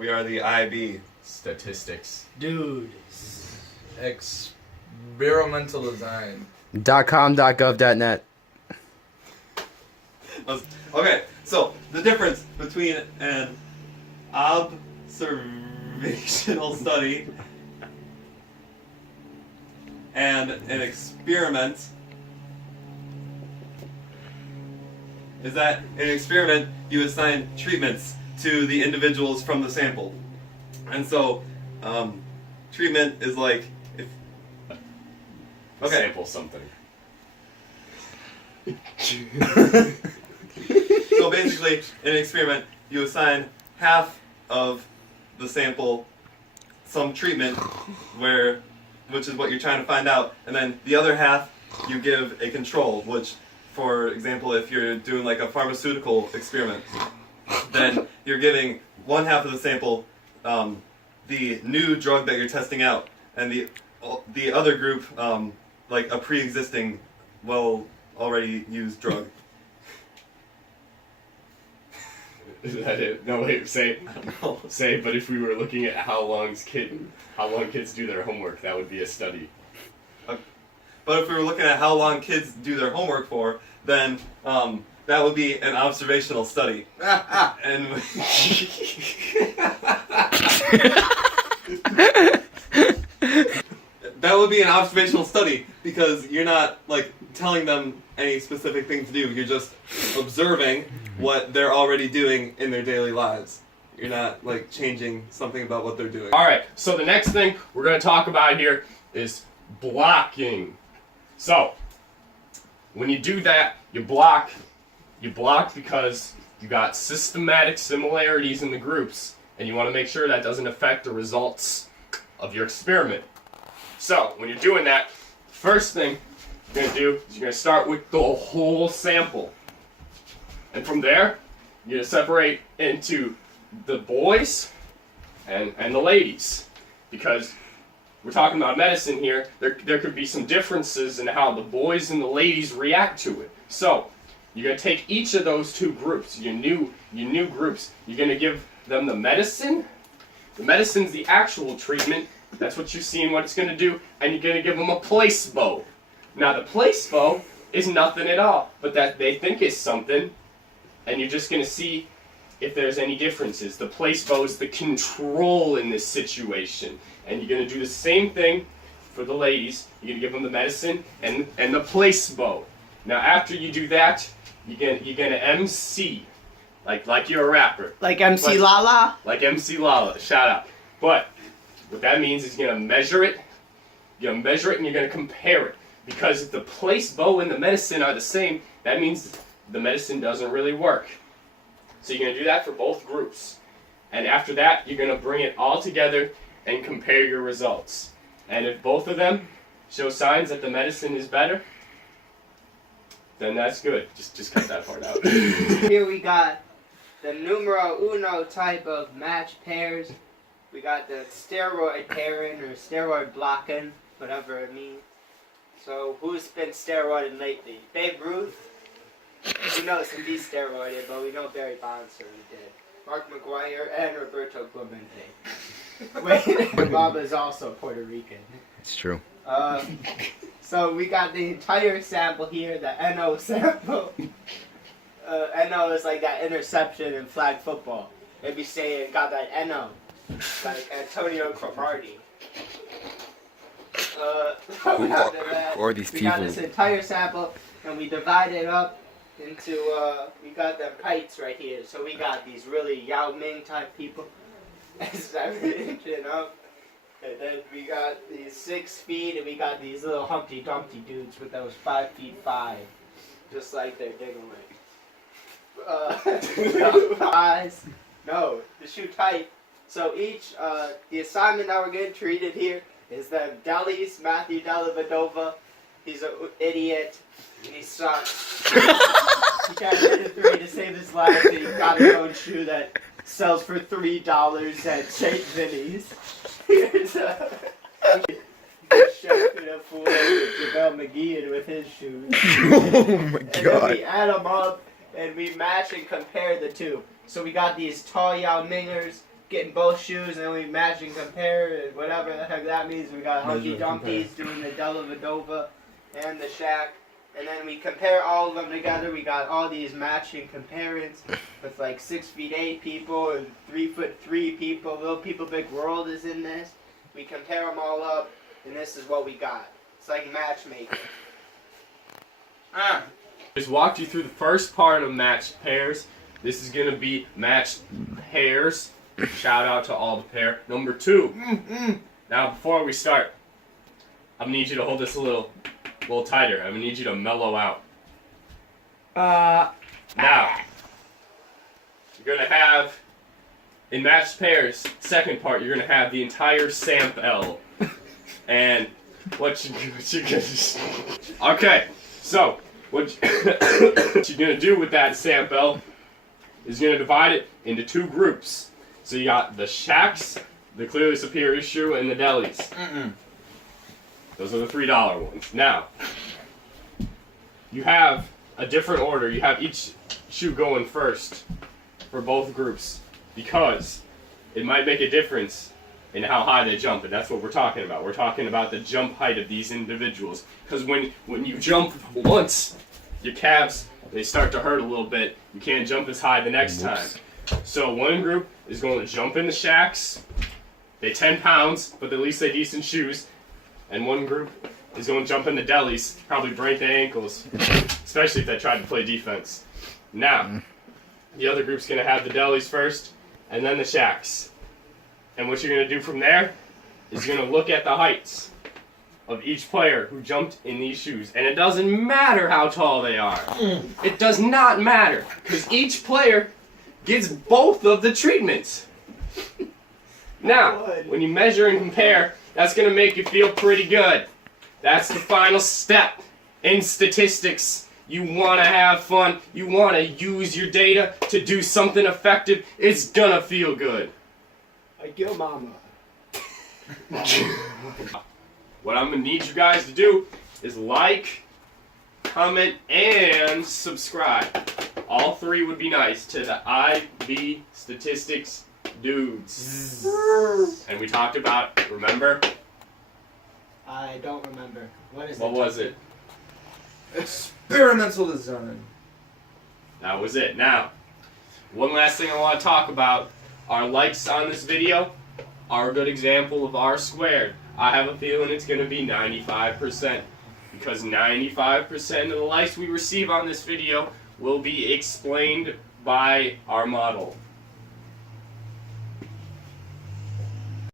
We are the IB. Statistics. Dude. Experimental design. .com.gov.net. Okay, so the difference between an observational study and an experiment is that in an experiment you assign treatments to the individuals from the sample. And so treatment is like if Sample something. So basically, in an experiment, you assign half of the sample some treatment, which is what you're trying to find out, and then the other half you give a control, which, for example, if you're doing like a pharmaceutical experiment, then you're giving one half of the sample the new drug that you're testing out, and the other group like a pre-existing, already used drug. Is that it? No, wait, say, but if we were looking at how long kids do their homework, that would be a study. But if we were looking at how long kids do their homework for, then that would be an observational study. And that would be an observational study because you're not like telling them any specific thing to do. You're just observing what they're already doing in their daily lives. You're not like changing something about what they're doing. Alright, so the next thing we're going to talk about here is blocking. So, when you do that, you block because you got systematic similarities in the groups, and you want to make sure that doesn't affect the results of your experiment. So, when you're doing that, first thing you're going to do is you're going to start with the whole sample. And from there, you're going to separate into the boys and the ladies. Because we're talking about medicine here, there could be some differences in how the boys and the ladies react to it. So, you're going to take each of those two groups, your new groups, you're going to give them the medicine. The medicine's the actual treatment. That's what you're seeing what it's going to do. And you're going to give them a placebo. Now, the placebo is nothing at all, but that they think is something. And you're just going to see if there's any differences. The placebo is the control in this situation. And you're going to do the same thing for the ladies. You're going to give them the medicine and the placebo. Now, after you do that, you're going to MC. Like you're a rapper. Like MC Lala? Like MC Lala. Shout out. But what that means is you're going to measure it. You're going to measure it and you're going to compare it. Because if the placebo and the medicine are the same, that means the medicine doesn't really work. So you're going to do that for both groups. And after that, you're going to bring it all together and compare your results. And if both of them show signs that the medicine is better, then that's good. Just cut that part out. Here we got the numero uno type of match pairs. We got the steroid pairing or steroid blocking, whatever it means. So who's been steroided lately? Babe Ruth? Who knows if he's steroided, but we know Barry Bonds certainly did. Mark McGuire and Roberto Clemente. Wait, Bob is also Puerto Rican. It's true. So we got the entire sample here, the NO sample. NO is like that interception in flag football. Maybe say it got that NO, like Antonio Cromartie. Who are these we people? got this entire sample, and we divide it up into, we got them kites right here. So we got these really Yao Ming type people, 7 inching up. And then we got these 6 feet, and we got these little Humpty Dumpty dudes with those 5'5", just like they're digging eyes. No, the shoe tight. So each, the assignment that we're getting treated here is that Deli's Matthew Dellavedova. He's an idiot. He sucks. He can't hit a 3 to save his life, and he got his own shoe that sells for $3 at St. Vinny's. Here's a chef in a fool JaVale McGee with his shoes. Oh my And then god. we add them up, and we match and compare the two. So we got these tall Yao Mingers getting both shoes, and then we match and compare, and whatever the heck that means. We got Hunky Dunkies doing the Dellavedova and the Shack. And then we compare all of them together. We got all these matching comparisons with like 6'8" people and 3'3" people. Little People Big World is in this. We compare them all up, and this is what we got. It's like matchmaking. Just walked you through the first part of matched pairs. This is gonna be matched pairs. Shout out to all the pair. Number 2. Now before we start, I'm gonna need you to hold this a little tighter. I'm gonna need you to mellow out. Now, you're gonna have, in matched pairs, second part, you're gonna have the entire sample. And what you're gonna okay, so what you're gonna do with that sample is you're gonna divide it into 2 groups. So you got the Shacks, the clearly superior shoe, and the delis. Those are the $3 ones. Now, you have a different order. You have each shoe going first for both groups because it might make a difference in how high they jump, and that's what we're talking about. We're talking about the jump height of these individuals. Because when you jump once, your calves, they start to hurt a little bit. You can't jump as high the next time. So one group is going to jump in the Shacks. They 10 pounds, but at least they decent shoes. And one group is going to jump in the delis, probably break their ankles, especially if they try to play defense. Now, the other group's going to have the delis first, and then the Shacks. And what you're going to do from there is you're going to look at the heights of each player who jumped in these shoes. And it doesn't matter how tall they are. It does not matter, because each player gets both of the treatments. Now, when you measure and compare, that's going to make you feel pretty good. That's the final step in statistics. You want to have fun. You want to use your data to do something effective. It's going to feel good. Like your mama. What I'm going to need you guys to do is like, comment, and subscribe. All 3 would be nice to the IB Statistics Dudes. And we talked about, remember? I don't remember. What is it? What was it? Experimental design. That was it. Now, one last thing I want to talk about. Our likes on this video are a good example of R squared. I have a feeling it's going to be 95%. Because 95% of the likes we receive on this video will be explained by our model.